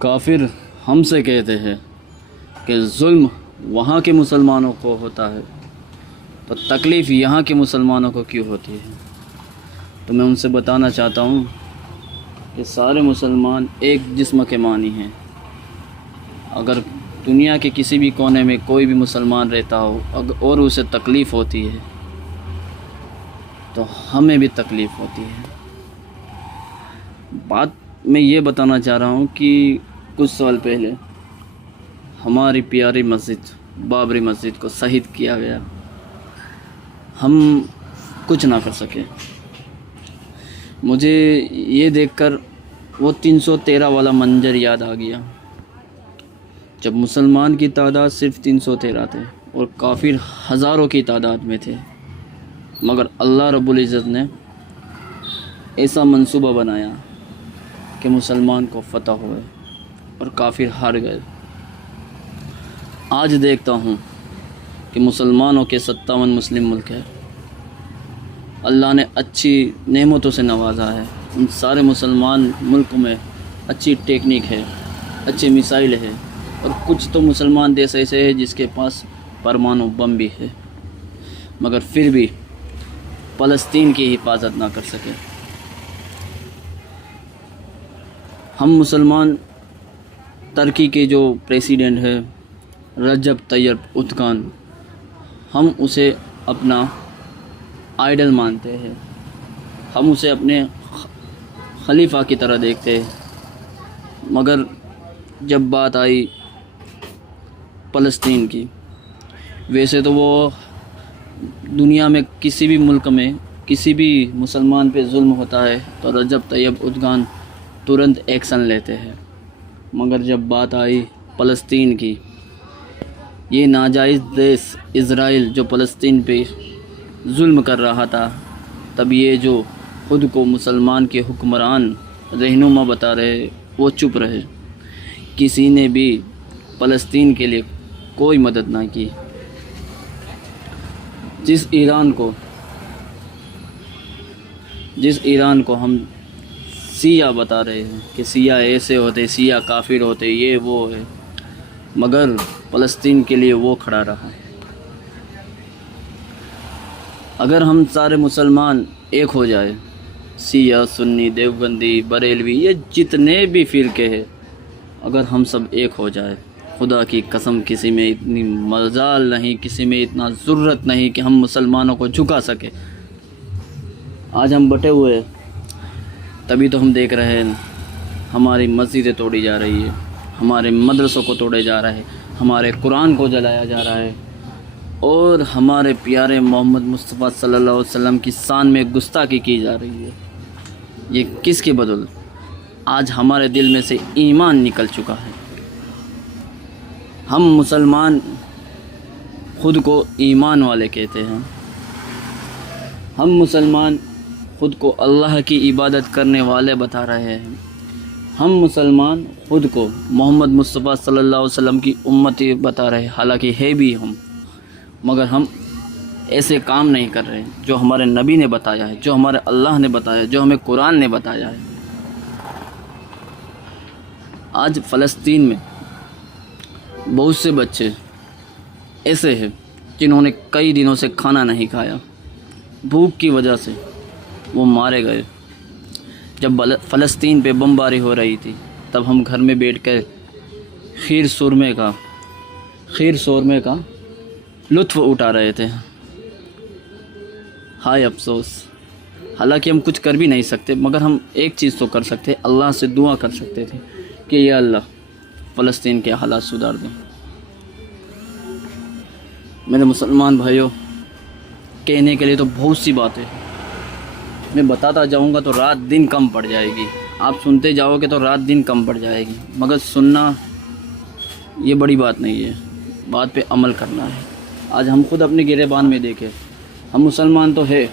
کافر ہم سے کہتے ہیں کہ ظلم وہاں کے مسلمانوں کو ہوتا ہے تو تکلیف یہاں کے مسلمانوں کو کیوں ہوتی ہے؟ تو میں ان سے بتانا چاہتا ہوں کہ سارے مسلمان ایک جسم کے معنی ہیں۔ اگر دنیا کے کسی بھی کونے میں کوئی بھی مسلمان رہتا ہو اور اسے تکلیف ہوتی ہے تو ہمیں بھی تکلیف ہوتی ہے۔ بات میں یہ بتانا چاہ رہا ہوں کہ کچھ سال پہلے ہماری پیاری مسجد بابری مسجد کو شہید کیا گیا، ہم کچھ نہ کر سکے۔ مجھے یہ دیکھ کر وہ 313 والا منظر یاد آ گیا، جب مسلمان کی تعداد صرف 313 تھے اور کافر ہزاروں کی تعداد میں تھے، مگر اللہ رب العزت نے ایسا منصوبہ بنایا کہ مسلمان کو فتح ہوئے اور کافر ہار گئے۔ آج دیکھتا ہوں کہ مسلمانوں کے 57 مسلم ملک ہیں، اللہ نے اچھی نعمتوں سے نوازا ہے۔ ان سارے مسلمان ملکوں میں اچھی ٹیکنیک ہے، اچھے میزائل ہے، اور کچھ تو مسلمان دیش ایسے ہیں جس کے پاس پرمانو بم بھی ہے، مگر پھر بھی فلسطین کی حفاظت نہ کر سکے۔ ہم مسلمان ترکی کے جو پریسیڈنٹ ہے رجب طیب اردوغان، ہم اسے اپنا آئیڈل مانتے ہیں، ہم اسے اپنے خلیفہ کی طرح دیکھتے ہیں، مگر جب بات آئی فلسطین کی، ویسے تو وہ دنیا میں کسی بھی ملک میں کسی بھی مسلمان پہ ظلم ہوتا ہے تو رجب طیب اردوغان ترنت ایکشن لیتے ہیں، مگر جب بات آئی فلسطین کی، یہ ناجائز دیش اسرائیل جو فلسطین پہ ظلم کر رہا تھا، تب یہ جو خود کو مسلمان کے حکمران رہنما بتا رہے وہ چپ رہے، کسی نے بھی فلسطین کے لیے کوئی مدد نہ کی۔ جس ایران کو ہم سیاہ بتا رہے ہیں کہ سیاہ ایسے ہوتے، سیاہ کافر ہوتے، یہ وہ ہے، مگر فلسطین کے لیے وہ کھڑا رہا۔ اگر ہم سارے مسلمان ایک ہو جائے، سیاہ، سنی، دیوبندی، بریلوی، یہ جتنے بھی فرقے ہیں، اگر ہم سب ایک ہو جائے، خدا کی قسم کسی میں اتنی مجال نہیں، کسی میں اتنا ضرورت نہیں کہ ہم مسلمانوں کو جھکا سکے۔ آج ہم بٹے ہوئے ہیں، تبھی تو ہم دیکھ رہے ہیں ہماری مسجدیں توڑی جا رہی ہے، ہمارے مدرسوں کو توڑے جا رہا ہے، ہمارے قرآن کو جلایا جا رہا ہے، اور ہمارے پیارے محمد مصطفیٰ صلی اللہ علیہ وسلم کی شان میں گستاخی کی جا رہی ہے۔ یہ کس کے بدولت؟ آج ہمارے دل میں سے ایمان نکل چکا ہے۔ ہم مسلمان خود کو ایمان والے کہتے ہیں، ہم مسلمان خود کو اللہ کی عبادت کرنے والے بتا رہے ہیں، ہم مسلمان خود کو محمد مصطفیٰ صلی اللہ علیہ وسلم کی امتی بتا رہے ہیں، حالانکہ ہے بھی ہم، مگر ہم ایسے کام نہیں کر رہے جو ہمارے نبی نے بتایا ہے، جو ہمارے اللہ نے بتایا ہے، جو ہمیں قرآن نے بتایا ہے۔ آج فلسطین میں بہت سے بچے ایسے ہیں جنہوں نے کئی دنوں سے کھانا نہیں کھایا، بھوک کی وجہ سے وہ مارے گئے۔ جب فلسطین پہ بمباری ہو رہی تھی تب ہم گھر میں بیٹھ کر خیر سورمے کا لطف اٹھا رہے تھے۔ ہائے افسوس، حالانکہ ہم کچھ کر بھی نہیں سکتے، مگر ہم ایک چیز تو کر سکتے، اللہ سے دعا کر سکتے تھے کہ یا اللہ فلسطین کے حالات سدھار دیں۔ میرے مسلمان بھائیوں، کہنے کے لیے تو بہت سی باتیں، میں بتاتا جاؤں گا تو رات دن کم پڑ جائے گی، آپ سنتے جاؤ گے تو رات دن کم پڑ جائے گی، مگر سننا یہ بڑی بات نہیں ہے، بات پہ عمل کرنا ہے۔ آج ہم خود اپنے گریبان میں دیکھیں، ہم مسلمان تو ہے،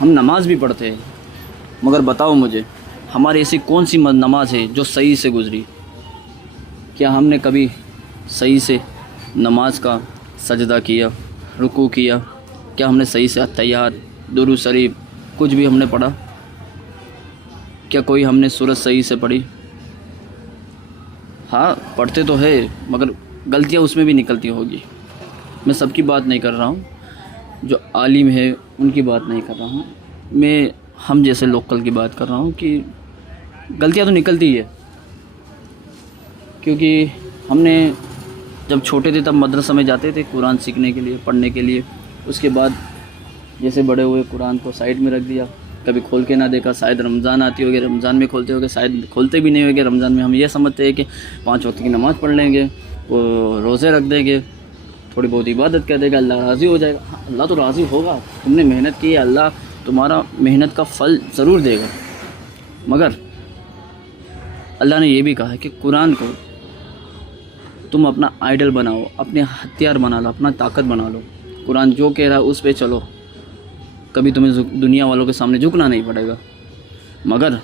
ہم نماز بھی پڑھتے ہیں، مگر بتاؤ مجھے ہماری ایسی کون سی نماز ہے جو صحیح سے گزری؟ کیا ہم نے کبھی صحیح سے نماز کا سجدہ کیا، رکوع کیا؟ کیا ہم نے صحیح سے اتحیات، درود شریف، کچھ بھی ہم نے پڑھا؟ کیا کوئی ہم نے سورت صحیح سے پڑھی؟ ہاں پڑھتے تو ہے مگر غلطیاں اس میں بھی نکلتی ہوگی. میں سب کی بات نہیں کر رہا ہوں, جو عالم ہے ان کی بات نہیں کر رہا ہوں, میں ہم جیسے لوکل کی بات کر رہا ہوں کہ غلطیاں تو نکلتی ہی ہے. کیونکہ ہم نے جب چھوٹے تھے تب مدرسہ میں جاتے تھے قرآن سیکھنے کے لیے, پڑھنے کے لیے. اس کے بعد جیسے بڑے ہوئے قرآن کو سائڈ میں رکھ دیا, کبھی کھول کے نہ دیکھا. شاید رمضان آتی ہوگی, رمضان میں کھولتے ہوگے, شاید کھولتے بھی نہیں ہوگے. رمضان میں ہم یہ سمجھتے ہیں کہ 5 وقت کی نماز پڑھ لیں گے, وہ روزے رکھ دیں گے, تھوڑی بہت عبادت کر دے گا, اللہ راضی ہو جائے گا. ہاں اللہ تو راضی ہوگا, تم نے محنت کی ہے, اللہ تمہارا محنت کا پھل ضرور دے گا. مگر اللہ نے یہ بھی کہا ہے کہ قرآن کو تم اپنا آئیڈل بناؤ, اپنے ہتھیار بنا لو, اپنا طاقت بنا لو. قرآن جو کہہ رہا ہے اس پہ چلو, کبھی تمہیں دنیا والوں کے سامنے جھکنا نہیں پڑے گا. مگر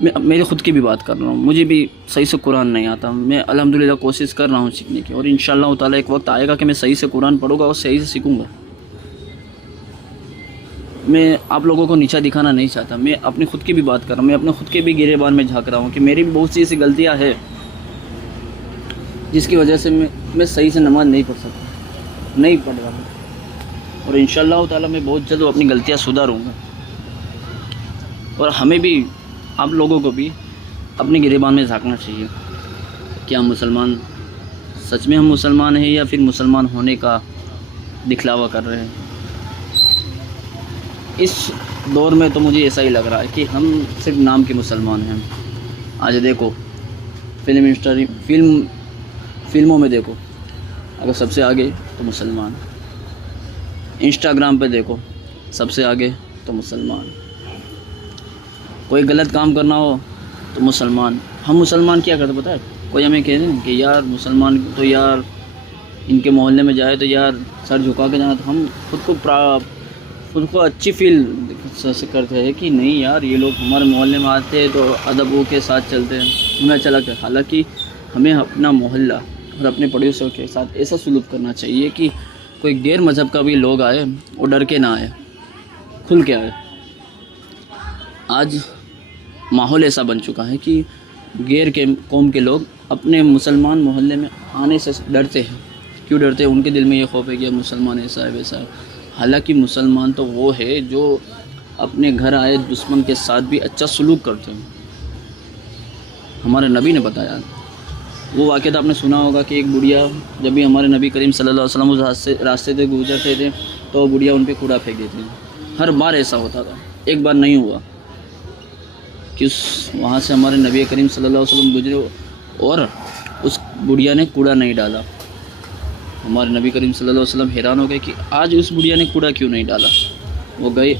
میں میری خود کی بھی بات کر رہا ہوں, مجھے بھی صحیح سے قرآن نہیں آتا. میں الحمدللہ کوشش کر رہا ہوں سیکھنے کی, اور انشاءاللہ تعالیٰ ایک وقت آئے گا کہ میں صحیح سے قرآن پڑھوں گا اور صحیح سے سیکھوں گا. میں آپ لوگوں کو نیچا دکھانا نہیں چاہتا, میں اپنی خود کی بھی بات کر رہا ہوں. میں اپنے خود کے بھی گریبان میں جھانک رہا ہوں کہ میری بھی بہت سی ایسی غلطیاں ہیں جس کی وجہ سے میں صحیح سے نماز نہیں پڑھ سکتا, نہیں پڑھ رہا ہوں. اور انشاءاللہ تعالیٰ میں بہت جلد اپنی غلطیاں سدھاروں گا. اور ہمیں بھی, آپ لوگوں کو بھی اپنے گریبان میں جھانکنا چاہیے کہ ہم مسلمان, سچ میں ہم مسلمان ہیں یا پھر مسلمان ہونے کا دکھلاوا کر رہے ہیں. اس دور میں تو مجھے ایسا ہی لگ رہا ہے کہ ہم صرف نام کے مسلمان ہیں. آج دیکھو فلم انڈسٹری, فلموں میں دیکھو, اگر سب سے آگے تو مسلمان. انسٹاگرام پہ دیکھو, سب سے آگے تو مسلمان. کوئی غلط کام کرنا ہو تو مسلمان. ہم مسلمان کیا کرتے پتہ ہے, کوئی ہمیں کہتے ہیں کہ یار مسلمان تو یار ان کے محلے میں جائے تو یار سر جھکا کے جانا, تو ہم خود کو اچھی فیل کرتے ہیں کہ نہیں یار یہ لوگ ہمارے محلے میں آتے ہیں تو ادب کے ساتھ چلتے ہیں, ہمیں اچھا لگتا ہے. حالانکہ ہمیں اپنا محلہ اور اپنے پڑوسیوں کے ساتھ ایسا سلوک کرنا چاہیے کہ کوئی غیر مذہب کا بھی لوگ آئے وہ ڈر کے نہ آئے, کھل کے آئے. آج ماحول ایسا بن چکا ہے کہ غیر کے قوم کے لوگ اپنے مسلمان محلے میں آنے سے ڈرتے ہیں. کیوں ڈرتے ہیں؟ ان کے دل میں یہ خوف ہے کہ مسلمان ایسا ہے ویسا ہے. حالانکہ مسلمان تو وہ ہے جو اپنے گھر آئے دشمن کے ساتھ بھی اچھا سلوک کرتے ہیں. ہمارے نبی نے بتایا, وہ واقعہ تو آپ نے سنا ہوگا کہ ایک بڑھیا, جب بھی ہمارے نبی کریم صلی اللہ علیہ وسلم اس راستے سے گزرتے تھے تو بڑھیا ان پہ کوڑا پھینک دیتے تھے. ہر بار ایسا ہوتا تھا, ایک بار نہیں ہوا کہ وہاں سے ہمارے نبی کریم صلی اللہ علیہ وسلم گزرے اور اس بڑھیا نے کوڑا نہیں ڈالا. ہمارے نبی کریم صلی اللہ علیہ وسلم حیران ہو گئے کہ آج اس بڑھیا نے کوڑا کیوں نہیں ڈالا. وہ گئے